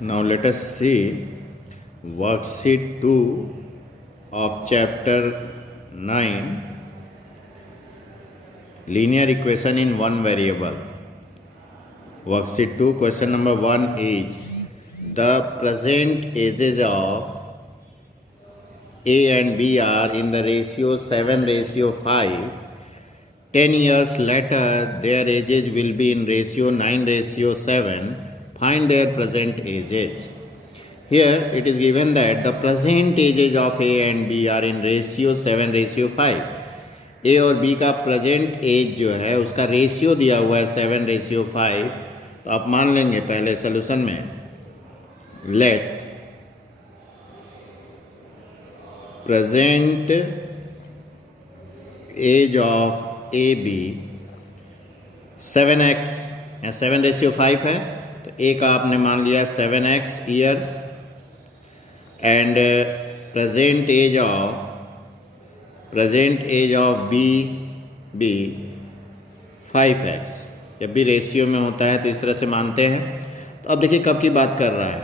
Now let us see worksheet 2 of chapter 9, linear equation in one variable. Worksheet 2, question number 1 is the present ages of A and B are in the ratio 7:5. 10 years later, their ages will be in ratio 9:7. Find their present ages. Here it is given that the present ages of A and B are in ratio 7:5. A और B का present as जो है उसका ratio दिया हुआ है 7:5. तो आप मान लेंगे पहले सोल्यूशन में, let present age of A B 7x, 7:5 है तो ए का आपने मान लिया 7x years and present age of B 5x. जब भी रेशियो में होता है तो इस तरह से मानते हैं. तो अब देखिए कब की बात कर रहा है,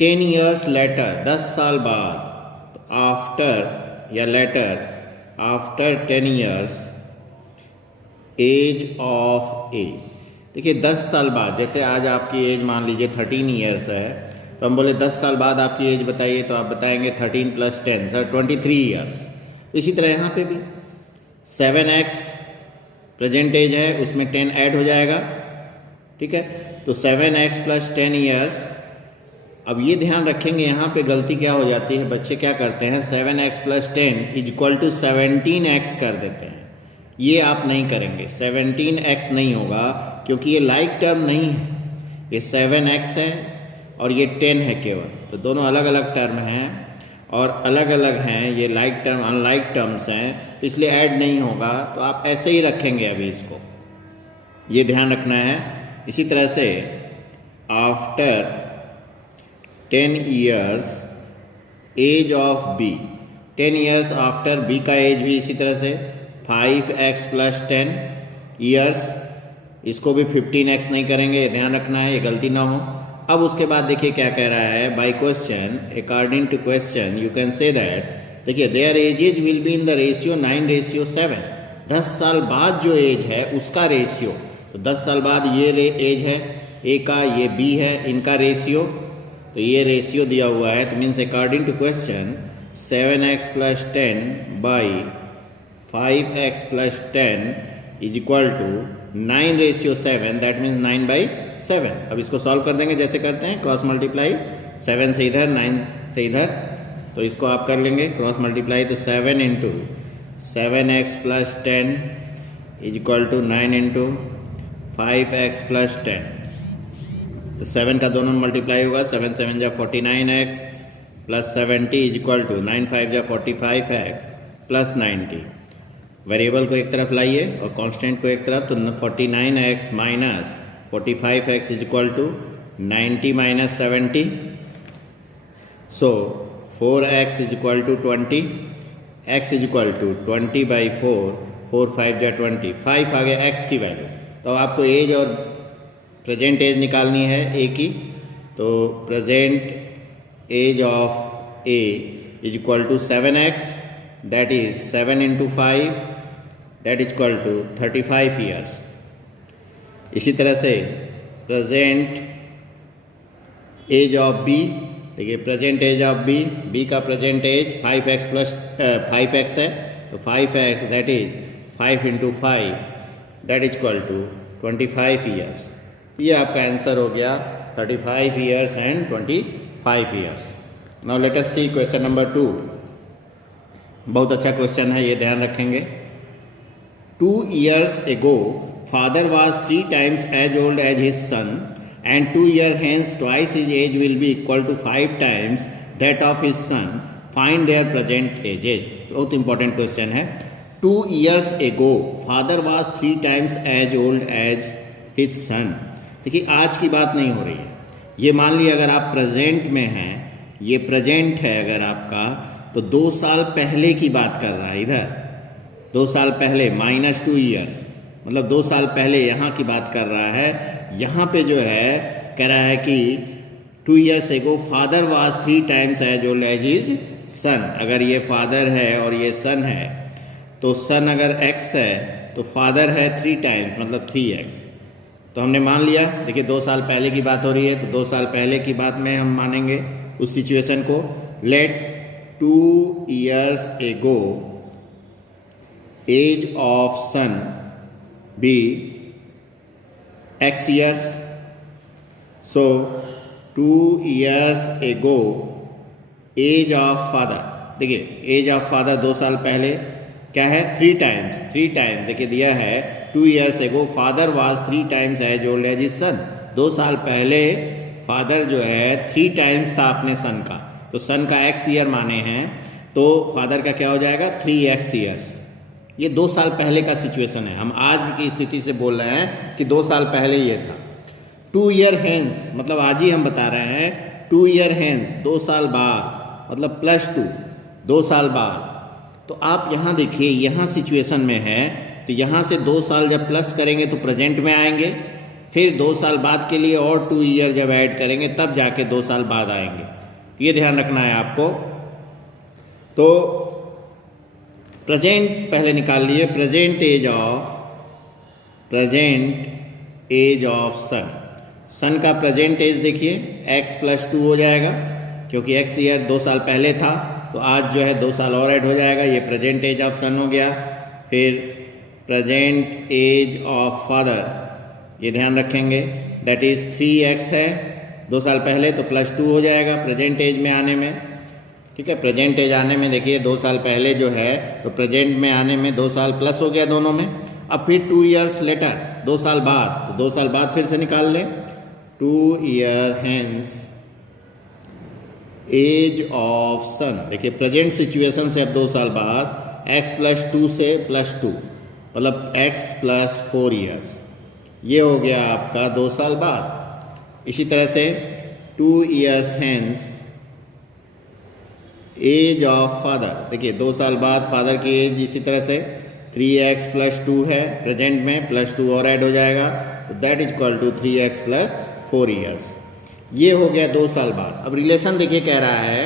10 years लेटर, 10 साल बाद. तो आफ्टर या later after 10 years age of A. देखिए 10 साल बाद, जैसे आज आपकी एज मान लीजिए 13 years है, तो हम बोले 10 साल बाद आपकी एज बताइए, तो आप बताएंगे 13 + 10 सर 23 years. इसी तरह यहाँ पे भी 7x प्रेजेंट एज है, उसमें 10 ऐड हो जाएगा. ठीक है, तो 7x + 10 years. अब ये ध्यान रखेंगे यहाँ पे गलती क्या हो जाती है, बच्चे क्या करते हैं 7x + 10 = 17x कर देते हैं. ये आप नहीं करेंगे, 17x नहीं होगा क्योंकि ये लाइक टर्म नहीं है. ये 7x है और ये 10 है केवल, तो दोनों अलग अलग टर्म हैं और अलग अलग हैं. ये लाइक टर्म अनलाइक टर्म्स हैं, तो इसलिए ऐड नहीं होगा. तो आप ऐसे ही रखेंगे अभी इसको, ये ध्यान रखना है. इसी तरह से after 10 years age of B, 10 years after B का एज भी इसी तरह से 5x + 10 years. इसको भी 15x नहीं करेंगे, ध्यान रखना है, ये गलती ना हो. अब उसके बाद देखिए क्या कह रहा है, by question, according to question you can say that. देखिए their ages will be in the ratio 9:7. 10 साल बाद जो एज है उसका रेशियो, तो 10 साल बाद ये एज है ए का, ये बी है, इनका रेशियो. तो ये रेशियो दिया हुआ है, तो means according to question 7x + 10 / 5x + 10 = 9:7. That means 9/7. अब इसको सॉल्व कर देंगे जैसे करते हैं, क्रॉस मल्टीप्लाई 7 से इधर, 9 से इधर. तो इसको आप कर लेंगे क्रॉस मल्टीप्लाई, तो 7 × 7x + 10 = 9 × 5x + 10. तो 7 का दोनों मल्टीप्लाई होगा, 7 × 7 = 49x + 70 = 9 × 5 = 45x + 90. वेरिएबल को एक तरफ लाइए और कांस्टेंट को एक तरफ, तो 49x - 45x = 90 - 70. सो 4x = 20, x = 20/4, 4 × 5 = 20. 5 आ गया x की वैल्यू. तो आपको एज और प्रेजेंट एज निकालनी है ए की. तो present age of A = 7x, that is 7 × 5, that = 35 years. इसी तरह से प्रेजेंट एज ऑफ बी, देखिए प्रेजेंट एज ऑफ बी का प्रेजेंट एज 5x + 5x है, तो 5x that is 5 × 5, that = 25 years. ये आपका आंसर हो गया 35 years and 25 years. Now let us see question number 2. बहुत अच्छा क्वेश्चन है, ये ध्यान रखेंगे. 2 years ago father was 3 times as old as his son, and 2 years hence twice his age will be equal to 5 times that of his son. Find their present ages. बहुत important question है. 2 years ago father was 3 times as old as his son. देखिए आज की बात नहीं हो रही है, ये मान लिया अगर आप प्रेजेंट में हैं, ये प्रेजेंट है अगर आपका, तो 2 साल पहले की बात कर रहा है. इधर 2 साल पहले -2 years, मतलब 2 साल पहले यहाँ की बात कर रहा है. यहाँ पे जो है कह रहा है कि 2 years ago father was 3 times as old as his son। अगर ये फादर है और ये सन है तो सन अगर x है तो फादर है 3 टाइम्स मतलब 3x। तो हमने मान लिया, देखिए 2 साल पहले की बात हो रही है तो 2 साल पहले की बात में हम मानेंगे उस सिचुएशन को। Let 2 years ago age of son B x years। So 2 years ago age of father, देखिए एज ऑफ फादर 2 साल पहले क्या है 3 टाइम्स, 3 टाइम्स देखिए दिया है 2 years ago father was 3 times as old as his son. 2 साल पहले फादर जो है 3 टाइम्स था अपने सन का, तो सन का x ईयर माने हैं तो फादर का क्या हो जाएगा 3x ईयर्स। ये 2 साल पहले का सिचुएशन है, हम आज की स्थिति से बोल रहे हैं कि 2 साल पहले ये था। 2 year hence मतलब आज ही हम बता रहे हैं 2 year hence 2 साल बाद मतलब +2 2 साल बाद। तो आप यहाँ देखिए यहाँ सिचुएशन में है तो यहाँ से 2 साल जब प्लस करेंगे तो प्रेजेंट में आएंगे, फिर 2 साल बाद के लिए और 2 ईयर जब ऐड करेंगे तब जाके 2 साल बाद आएंगे। ये ध्यान रखना है आपको। तो प्रेजेंट पहले निकाल लिए, प्रेजेंट एज ऑफ सन। सन का प्रेजेंट एज देखिए x + 2 हो जाएगा क्योंकि x ईयर 2 साल पहले था तो आज जो है 2 साल और ऐड हो जाएगा, ये प्रेजेंट एज ऑफ सन हो गया। फिर प्रेजेंट एज ऑफ फादर, ये ध्यान रखेंगे दैट इज़ 3x है 2 साल पहले तो +2 हो जाएगा प्रेजेंट एज में आने में। ठीक है, प्रेजेंट एज आने में देखिए 2 साल पहले जो है तो प्रेजेंट में आने में 2 साल प्लस हो गया दोनों में। अब फिर 2 years लेटर 2 साल बाद, तो 2 साल बाद फिर से निकाल लें 2 year hence एज ऑफ सन। देखिए प्रेजेंट सिचुएशन से अब 2 साल बाद x + 2 से +2 मतलब x + 4 years, ये हो गया आपका 2 साल बाद। इसी तरह से 2 years hence age of father, देखिए 2 साल बाद फादर की एज इसी तरह से 3x + 2 है प्रेजेंट में +2 और ऐड हो जाएगा तो that is equal to 3x + 4 years। ये हो गया 2 साल बाद। अब रिलेशन देखिए कह रहा है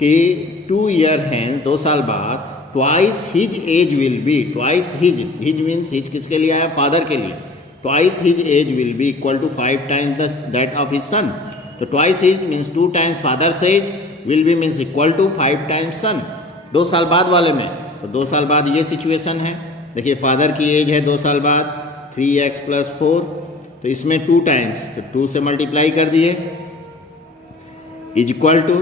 कि 2 year hence 2 साल बाद twice his age will be, twice his means his किसके लिए आया फादर के लिए, twice his age will be equal to 5 times that of his son. तो twice his means 2 times father's age, will be means equal to 5 times son 2 साल बाद वाले में। तो 2 साल बाद ये सिचुएशन है, देखिए फादर की एज है 2 साल बाद 3x + 4, तो इसमें 2 times तो 2 से मल्टीप्लाई कर दिए is equal to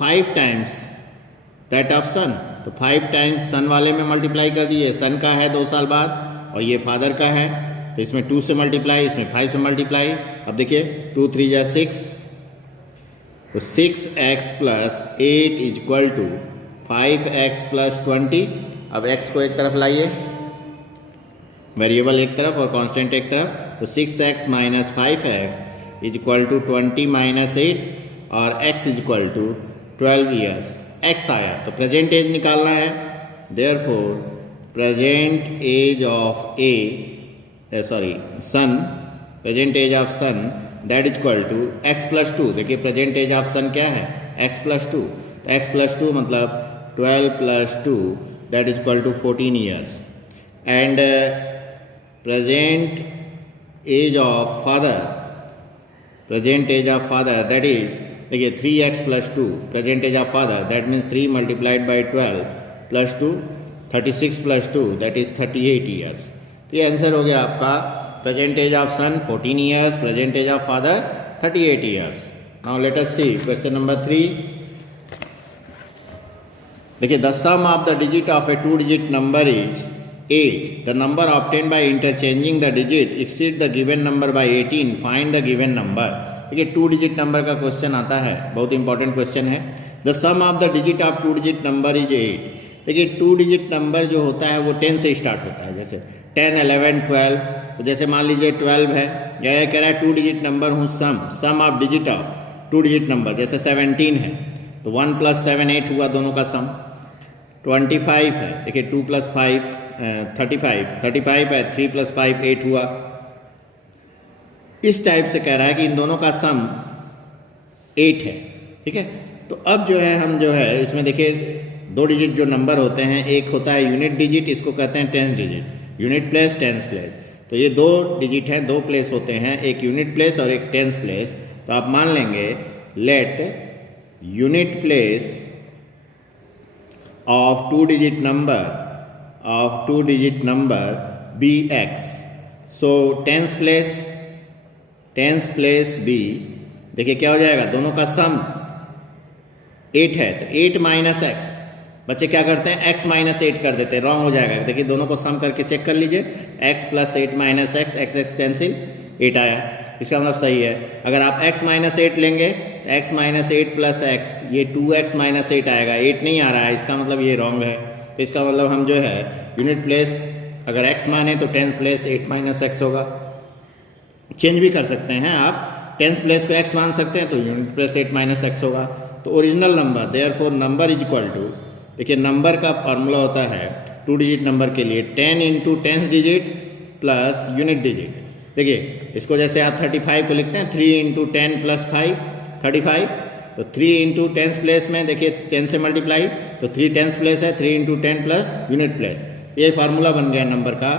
5 times that of son. तो 5 times सन वाले में मल्टीप्लाई कर दिए, सन का है 2 साल बाद और ये फादर का है तो इसमें 2 से मल्टीप्लाई, इसमें 5 से मल्टीप्लाई। अब देखिए 2 × 3 = 6, तो 6x + 8 is equal to 5x + 20। अब x को एक तरफ लाइए, वेरिएबल एक तरफ और कांस्टेंट एक तरफ, तो 6x - 5x is equal to 20 - 8 और x is equal to 12 years। x आया तो प्रेजेंट एज निकालना है, therefore present age of son, present age of son that is equal to x + 2। देखिए प्रेजेंट एज ऑफ सन क्या है x + 2, तो x + 2 मतलब 12 + 2 that is equal to 14 years। And present age of father, present age of father that is देखिए 3x + 2 present age of father that means 3 × 12 + 2 36 + 2 that is 38 years। तो ये answer हो गया आपका present age of son 14 years, present age of father 38 years। Now let us see question number 3। देखिए the sum of the digit of a 2 digit number is 8, the number obtained by interchanging the digit exceed the given number by 18, find the given number. देखिए 2 digit number का question आता है, बहुत important question है। The sum of the digit of 2 digit number is 8। देखिए 2 digit number जो होता है वो 10 से स्टार्ट होता है, जैसे 10, 11, 12। तो जैसे मान लीजिए 12 है, या कह रहा है 2 digit नंबर हूँ sum of digit of 2 digit number, जैसे 17 है तो 1 + 7 8 हुआ दोनों का सम। 25 है, देखिए 2 + 5 35 है, 3 + 5 8 हुआ। इस टाइप से कह रहा है कि इन दोनों का सम 8 है, ठीक है। तो अब जो है हम जो है इसमें देखिए 2 डिजिट जो नंबर होते हैं, एक होता है यूनिट डिजिट, इसको कहते हैं tens digit, unit place tens place. तो ये 2 डिजिट हैं, 2 प्लेस होते हैं, एक यूनिट प्लेस और एक टेंस प्लेस। तो आप मान लेंगे let unit place of 2 digit number be x. So tens place be, देखिए क्या हो जाएगा, दोनों का सम 8 है, तो 8 माइनस एक्स, बच्चे क्या करते हैं x माइनस 8 कर देते हैं, रॉन्ग हो जाएगा। देखिए दोनों को सम करके चेक कर लीजिए, x plus 8 minus x, x cancel, 8 आया, इसका मतलब सही है। अगर आप x माइनस 8 लेंगे तो x माइनस 8 प्लस एक्स, ये 2x माइनस 8 आएगा, 8 नहीं आ रहा है, इसका मतलब ये रॉन्ग है। तो इसका मतलब हम जो है यूनिट प्लेस अगर x माने तो टेंस प्लेस 8 माइनस एक्स होगा। चेंज भी कर सकते हैं आप, टेंस प्लेस को x मान सकते हैं तो यूनिट प्लेस 8 माइनस एक्स होगा। तो original number, therefore number is equal to, देखिए नंबर का फॉर्मूला होता है 2 डिजिट नंबर के लिए 10 into tens digit plus unit digit. देखिए इसको जैसे आप 35 को लिखते हैं 3 इंटू 10 प्लस 5 35, तो 3 इंटू टेंस प्लेस में देखिए 10 से मल्टीप्लाई, तो 3 टेंस प्लेस है, 3 इंटू 10 प्लस यूनिट प्लेस, ये फार्मूला बन गया नंबर का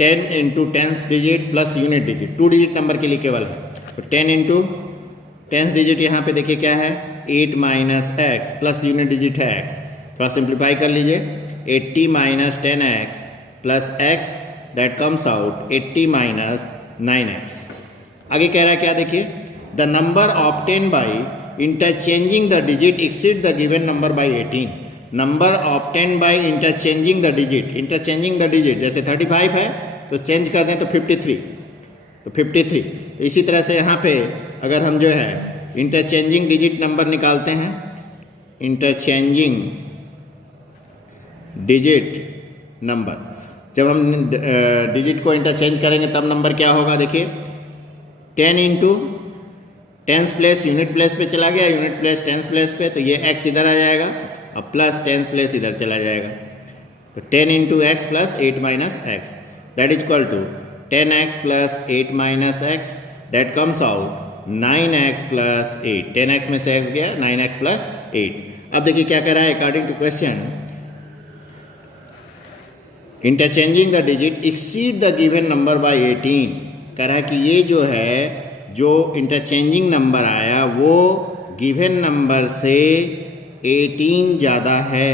10 into tens digit plus unit digit, 2 digit number के लिए केवल है। तो 10 इंटू टेंस डिजिट यहाँ पे देखिए क्या है 8 minus x plus unit digit है एक्स, थोड़ा सिंप्लीफाई कर लीजिए 80 minus 10x plus x, that comes out 80 minus 9x। आगे कह रहा है क्या, देखिए the number obtain by interchanging the digit exceed the given number by 18। Number obtain by interchanging the digit, जैसे 35 है तो चेंज कर दें तो 53, तो 53। तो इसी तरह से यहाँ पे अगर हम जो है इंटरचेंजिंग डिजिट नंबर निकालते हैं, इंटरचेंजिंग डिजिट नंबर, जब हम डिजिट को इंटरचेंज करेंगे तब नंबर क्या होगा, देखिए 10 into tense place unit place पे चला गया, यूनिट प्लेस टेंस प्लेस पे, तो ये x इधर आ जाएगा और प्लस टेंस प्लेस इधर चला जाएगा। तो 10 into x plus 8 minus x, that is equal to 10x plus 8 minus x, that comes out 9x plus 8। 10x में से x गया, 9x प्लस 8। अब देखिए क्या कह रहा है, according to question interchanging the digit exceed the given number by 18। कह रहा है कि ये जो है जो इंटरचेंजिंग नंबर आया वो गिवन नंबर से 18 ज़्यादा है,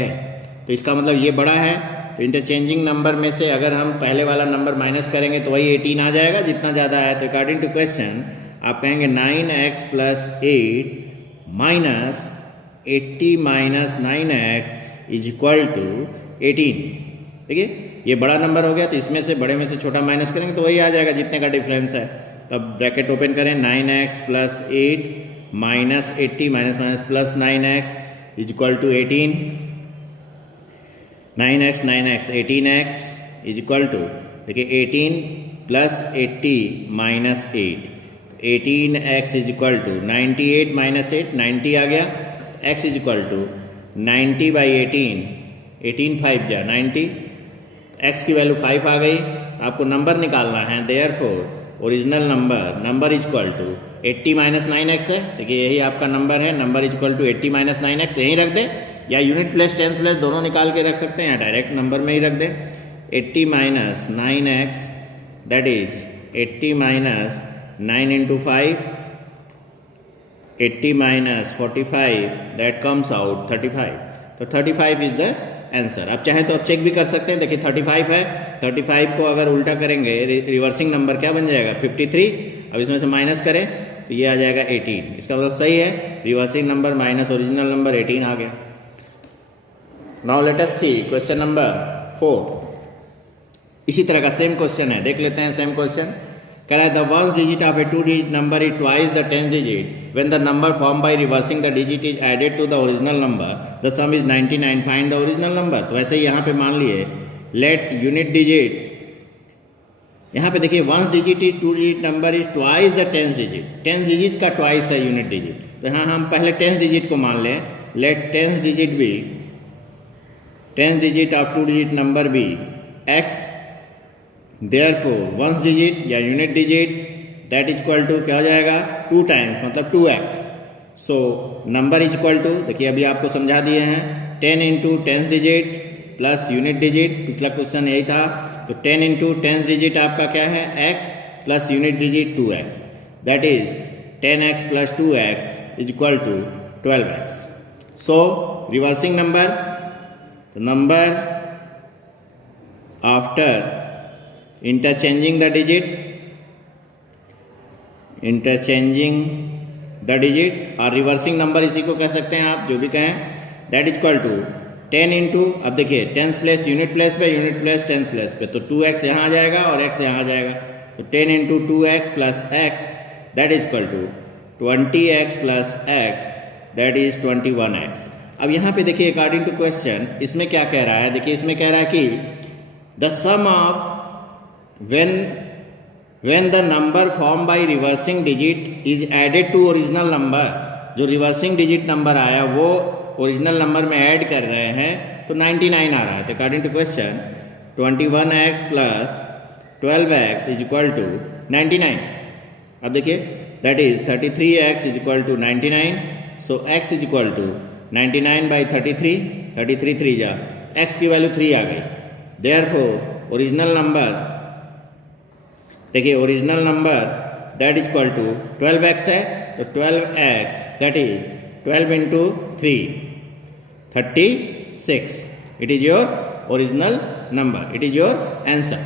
तो इसका मतलब ये बड़ा है। तो इंटरचेंजिंग नंबर में से अगर हम पहले वाला नंबर माइनस करेंगे तो वही 18 आ जाएगा जितना ज़्यादा है। तो अकॉर्डिंग टू क्वेश्चन आप कहेंगे 9x plus 8 minus 80 minus 9x is equal to 18। देखिए ये बड़ा नंबर हो गया, तो इसमें से बड़े में से छोटा माइनस करेंगे तो वही आ जाएगा जितने का डिफरेंस है। तो अब ब्रैकेट ओपन करें, 9x plus 8 minus 80 minus minus plus 9x is equal to 18। 9x 18x is equal to, देखिए 18 plus 80 minus 8, 18x is equal to 98 minus 8, 90 आ गया, x is equal to 90 by 18, 18 5 जा 90, x की value 5 आ गई। आपको number निकालना है, therefore original number is equal to 80 minus 9x है। देखिए यही आपका नंबर है, number is equal to 80 minus 9x, यहीं रख दें या यूनिट प्लस टेंस प्लस दोनों निकाल के रख सकते हैं या डायरेक्ट नंबर में ही रख दें। 80 minus 9x that is 80 minus 9 into 5, 80 minus 45 that comes out 35। तो 35 इज द आंसर। आप चाहें तो आप चेक भी कर सकते हैं, देखिए 35 है, 35 को अगर उल्टा करेंगे रिवर्सिंग नंबर क्या बन जाएगा 53। अब इसमें से माइनस करें तो ये आ जाएगा 18, इसका मतलब सही है, reversing number minus original number 18 आ गया। Now let us see question number 4। इसी तरह का सेम क्वेश्चन है, देख लेते हैं सेम क्वेश्चन। कह रहा है the ones digit of a 2 digit number is twice the 10th digit when the number formed by reversing the digit is added to the original number, the sum is 99, find the original number। तो वैसे ही यहाँ पे मान लिए let unit digit, यहाँ पे देखिए ones digit is 2 digit number is twice the 10th digit, 10th digit का ट्वाइस है यूनिट डिजिट। तो यहाँ हम पहले 10th डिजिट को मान लें, let 10th डिजिट भी 10th digit of 2 digit number भी x, देयरफॉर वंस डिजिट या unit digit that is equal to क्या हो जाएगा 2 टाइम्स मतलब 2x। So number is equal to, देखिए अभी आपको समझा दिए हैं, 10 into tens digit plus unit digit, पिछला क्वेश्चन यही था। तो 10 इंटू टेंस डिजिट आपका क्या है, x plus unit digit 2x, that is 10x plus 2x is equal to 12x। So reversing number, number after interchanging the digit और reversing number इसी को कह सकते हैं आप, जो भी कहें, that is equal to 10 into, अब देखिए टेंस प्लेस यूनिट प्लेस पे, यूनिट प्लेस टेंस प्लेस पे, तो 2x यहाँ आ जाएगा और x यहाँ आ जाएगा, तो 10 into 2x plus x that is equal to 20x plus x that is 21x। अब यहाँ पे देखिए अकॉर्डिंग टू क्वेश्चन इसमें क्या कह रहा है, देखिए इसमें कह रहा है कि the sum of when the number formed by reversing digit is added to original number, जो रिवर्सिंग डिजिट नंबर आया वो ओरिजिनल नंबर में ऐड कर रहे हैं तो 99 आ रहा है। तो according to question 21x plus 12x is equal to 99। अब देखिए that is 33x is equal to 99, so x is equal to 99 by 33, 33 3 जा, x की वैल्यू 3 आ गई। देयरफॉर ओरिजिनल नंबर, देखिए original number that is equal to 12x है, तो 12x दैट इज 12 into 3 36, it is your original number, it is your answer.